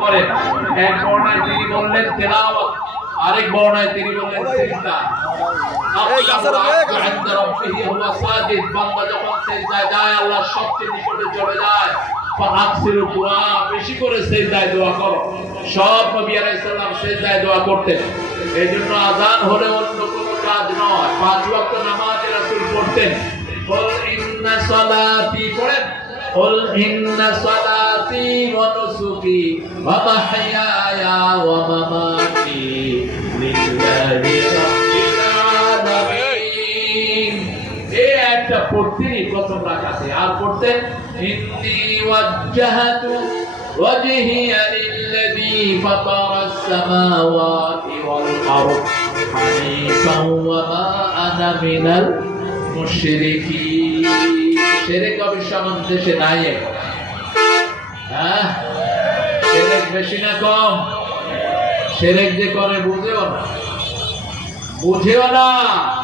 করেন। এক বর্ণায় তিনি বললেন তেলাওয়াত, আরেক বর্ণায় তিনি বললেন সিজদা। বান্দা যখন সিজদায় যায় আল্লাহর সবচেয়ে নিকটে চলে যায়। ফাকসিরু দুআ, বেশি করে সিজদায় দোয়া করো। সব নবী আলাইহিস সালাম সিজদায় দোয়া করতেন। এইজন্য আযান হলে অন্য কোনো কাজ নয়, 5 ওয়াক্ত নামাজে রাসূল পড়তেন। কুল ইন্না সালাতি পড়েন, কুল ইন্না সালাতি ওয়া নুসুকি ওয়া মাহইয়ায়া ওয়া মামাতি লিল্লাহি রাব্বিল আলামিন। এই একটা পড়তেনই প্রথম রাকাতে। আর পড়তেন ইন্নী ওয়াজ্জাহাতু ওয়াজহিয়া লিল্লাযী ফাতারাস সামাওয়াতি ওয়াল আরদ হানিফান ওয়া মা আনা মিনাল মুশরিকিন। শিরক অবশ্য আমাদের দেশে নাই এখন। হ্যাঁ, শিরক বেশি না কম? শিরক যে করে বুঝেও না, বুঝেও না,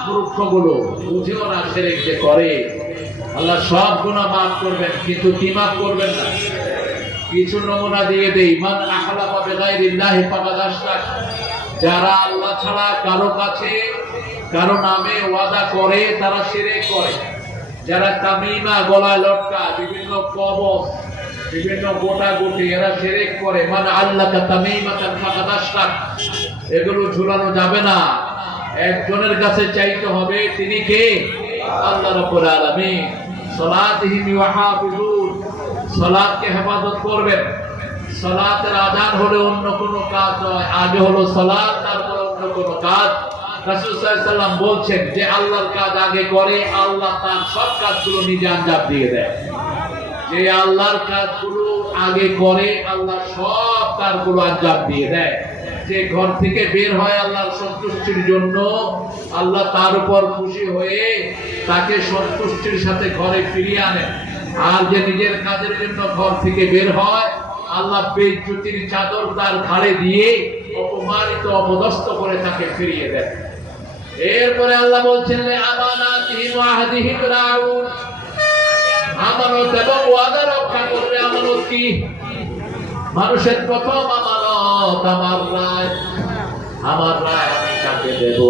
মূর্খগুলো বুঝেও না শিরক যে করে। আল্লাহ সব গুনাহ মাফ করবেন, কিন্তু কি মাফ করবেন না? কিছু নমুনা দিয়ে দেই। মান আহলাফা বিগাইরিল্লাহি ফাকাদ আশরাক। যারা আল্লাহ ছাড়া কারো কাছে কারো নামে ওয়াদা করে তারা শিরক করে। যারা তামিমা, গলায় লটকা, বিভিন্ন কবচ, বিভিন্ন গোটা গুটি, এরা শিরক করে। মান আল্লাকা তামিমাতান ফাকাদ আশরাক। এগুলো ঝুলানো যাবে না, একজনের কাছে চাইতে হবে। তিনি কে? আল্লাহ রাব্বুল আলামিন। সালাতিহিম ইউহাফিজুন, সালাতকে হেফাজত করবেন। সালাতের আযান হলে অন্য কোনো কাজ নয়, আগে হলো সালাত, তারপর অন্য কোনো কাজ। রাসূল সাল্লাল্লাহু আলাইহি ওয়াসাল্লাম বলছেন যে আল্লাহর কাজ আগে করে, আল্লাহ তার সব কাজগুলো নিজে আঞ্জাম দিয়ে দেয়। যে আল্লাহর কাজগুলো আগে করে, আল্লাহ সব কাজগুলো আঞ্জাম দিয়ে দেয়। যে ঘর থেকে বের হয় আল্লাহর সন্তুষ্টির জন্য, আল্লাহ তার উপর খুশি হয়ে তাকে সন্তুষ্টির সাথে ঘরে ফিরিয়ে আনেন। আর যে নিজের কাজের জন্য ঘর থেকে বের হয়, আল্লাহ বেইজ্জতির চাদর তার ঘাড়ে দিয়ে অপমানিত, অপদস্থ করে তাকে ফিরিয়ে দেন। এরপরে আল্লাহ বলছেন আমানাতিহিম ওয়া আহদিহিম রাউন। আমানত এবং ওয়াদা রক্ষা করবে। আমানত কি? মানুষের প্রথম আমানত আমার রায়। আমার রায় আমি কাকে দেব,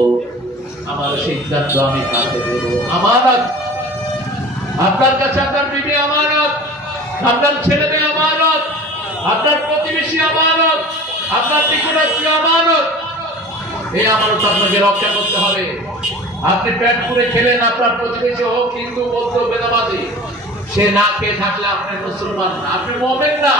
আমার সিদ্ধান্ত আমি কাকে দেব। আমানত। আপনার কাছে আপনার বিবি আমানত, আপনার ছেলে মেয়ে আমানত, আপনার প্রতিবেশী আমানত, আপনার নিকটাত্মীয় আমানত। এই আমানত আপনাকে রক্ষা করতে হবে। আপনি পেট পুরে খেলেন, আপনার প্রতিবেশী হোক হিন্দু, বৌদ্ধ, বেদাবাদী, সে না খেয়ে থাকলে আপনি মুসলমান না, আপনি মুমিন না।